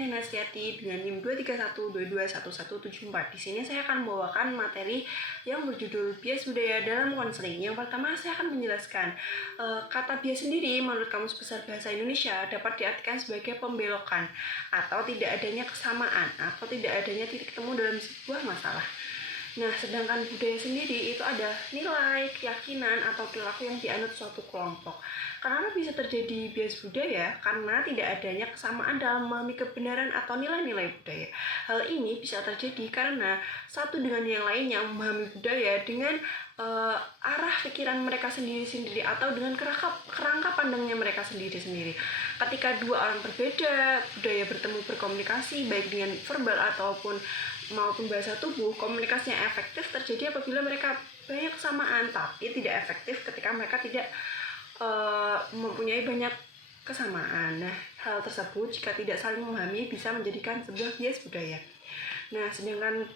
dan Nasihati dengan NIM 231221174. Di sini saya akan membawakan materi yang berjudul bias budaya dalam konseling. Yang pertama, saya akan menjelaskan kata bias sendiri menurut Kamus Besar Bahasa Indonesia dapat diartikan sebagai pembelokan atau tidak adanya kesamaan atau tidak adanya titik temu dalam sebuah masalah. Nah, sedangkan budaya sendiri itu ada nilai, keyakinan, atau perilaku yang dianut suatu kelompok. Kenapa bisa terjadi bias budaya? Karena tidak adanya kesamaan dalam memahami kebenaran atau nilai-nilai budaya. Hal ini bisa terjadi karena satu dengan yang lainnya memahami budaya dengan arah pikiran mereka sendiri-sendiri atau dengan kerangka pandangnya mereka sendiri-sendiri. Ketika dua orang berbeda, budaya bertemu berkomunikasi baik dengan verbal maupun bahasa tubuh, komunikasi yang efektif terjadi apabila mereka banyak kesamaan, tapi tidak efektif ketika mereka tidak mempunyai banyak kesamaan. Nah, hal tersebut jika tidak saling memahami bisa menjadikan sebuah bias budaya. Nah, sedangkan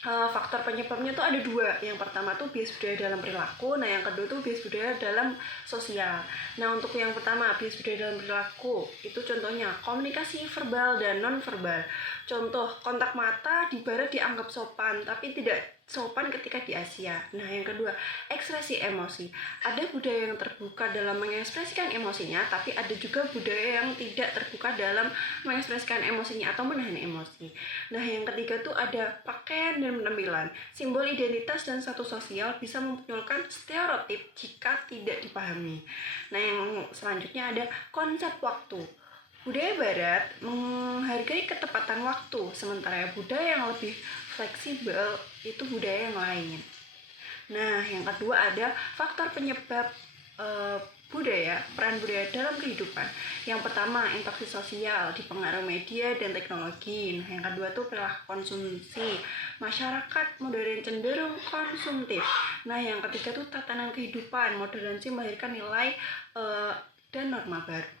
faktor penyebabnya tuh ada dua. Yang pertama tuh bias budaya dalam perilaku. Nah, yang kedua tuh bias budaya dalam sosial. Nah, untuk yang pertama bias budaya dalam perilaku itu contohnya komunikasi verbal dan non verbal. Contoh, kontak mata di barat dianggap sopan tapi tidak sopan ketika di Asia. Nah, yang kedua, ekspresi emosi. Ada budaya yang terbuka dalam mengekspresikan emosinya, tapi ada juga budaya yang tidak terbuka dalam mengekspresikan emosinya atau menahan emosi. Nah, yang ketiga tuh ada pakaian dan penampilan. Simbol identitas dan status sosial bisa memunculkan stereotip jika tidak dipahami. Nah, yang selanjutnya ada konsep waktu. Budaya barat menghargai ketepatan waktu, sementara budaya yang lebih fleksibel itu budaya yang lain. Nah, yang kedua ada faktor penyebab peran budaya dalam kehidupan. Yang pertama, interaksi sosial dipengaruhi media dan teknologi. Nah, yang kedua tuh perilaku konsumsi. Masyarakat modern cenderung konsumtif. Nah, yang ketiga tuh tatanan kehidupan. Modernisasi melahirkan nilai dan norma baru.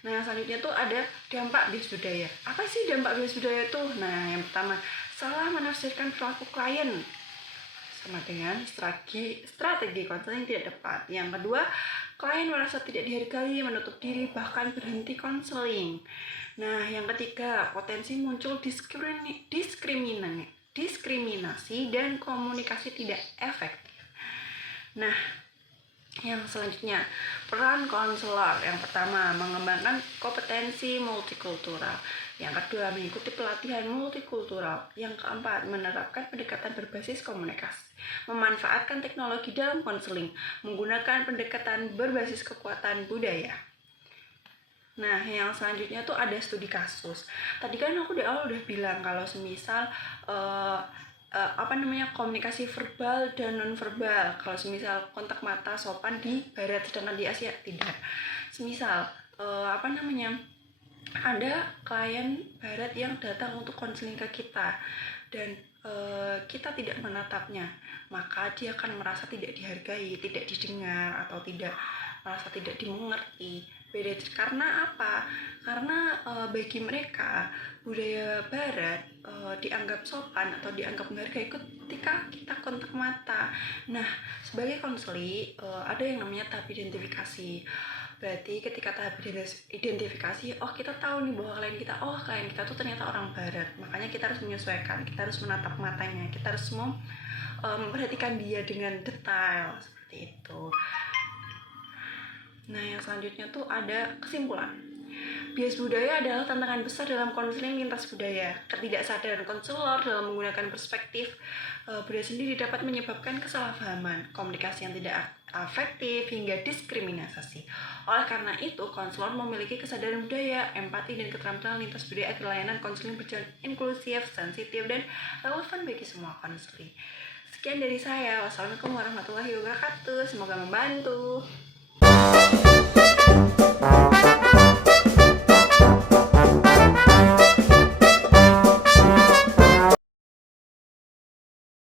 Nah, yang selanjutnya tuh ada dampak bias budaya. Apa sih dampak bias budaya tuh? Nah, yang pertama, salah menafsirkan perilaku klien sama dengan strategi konseling tidak tepat. Yang kedua, klien merasa tidak dihargai, menutup diri, bahkan berhenti konseling. Nah, yang ketiga, potensi muncul diskriminasi dan komunikasi tidak efektif. Nah, yang selanjutnya, peran konselor. Yang pertama, mengembangkan kompetensi multikultural. Yang kedua, mengikuti pelatihan multikultural. Yang keempat, menerapkan pendekatan berbasis komunikasi. Memanfaatkan teknologi dalam konseling. Menggunakan pendekatan berbasis kekuatan budaya. Nah, yang selanjutnya tuh ada studi kasus. Tadi kan aku di awal udah bilang kalau semisal komunikasi verbal dan non verbal. Kalau semisal kontak mata sopan di barat sedangkan di Asia tidak. Semisal ada klien barat yang datang untuk konseling ke kita dan kita tidak menatapnya, maka dia akan merasa tidak dihargai, tidak didengar, atau merasa tidak dimengerti. Beda karena apa? Karena bagi mereka budaya barat dianggap sopan atau dianggap menghargai ketika kita kontak mata. Nah, sebagai konseli ada yang namanya tahap identifikasi. Berarti ketika tahap identifikasi, kita tahu nih bahwa klien kita tuh ternyata orang barat. Makanya kita harus menyesuaikan, kita harus menatap matanya, kita harus memperhatikan dia dengan detail seperti itu. Nah, yang selanjutnya tuh ada kesimpulan. Bias budaya adalah tantangan besar dalam konseling lintas budaya. Ketidaksadaran konselor dalam menggunakan perspektif budaya sendiri dapat menyebabkan kesalahpahaman, komunikasi yang tidak efektif, hingga diskriminasi. Oleh karena itu, konselor memiliki kesadaran budaya, empati, dan keterampilan lintas budaya agar layanan konseling berjalan inklusif, sensitif, dan relevan bagi semua konseli. Sekian dari saya. Wassalamualaikum warahmatullahi wabarakatuh. Semoga membantu.